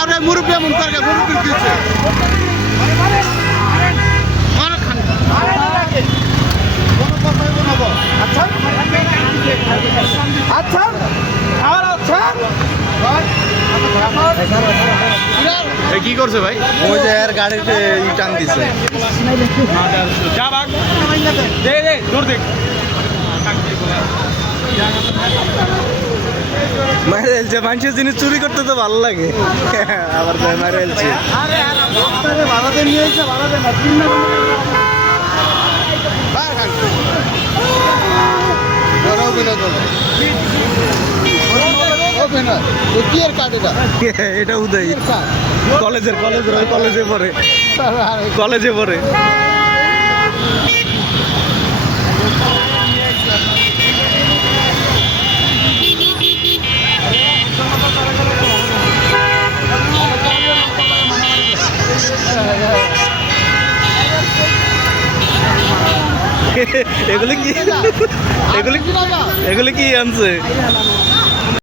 আরে মুরব্বী এমন করে মুরব্বী কিছু আচ্ছা আচ্ছা আর আচ্ছা কি করছে ভাই? ওই যে এর গাড়িতে ই টান দিছে। মারে এলছে, মানুষের জিনিস চুরি করতে তো ভালো লাগে, আবার মারে এলছে। ভাড়াতে নিয়ে এসে ভাড়াতে না তিন না এটা উদয় কলেজের কলেজে পড়ে, কলেজে পড়ে। এগুলো কি এগুলো কি আনছে?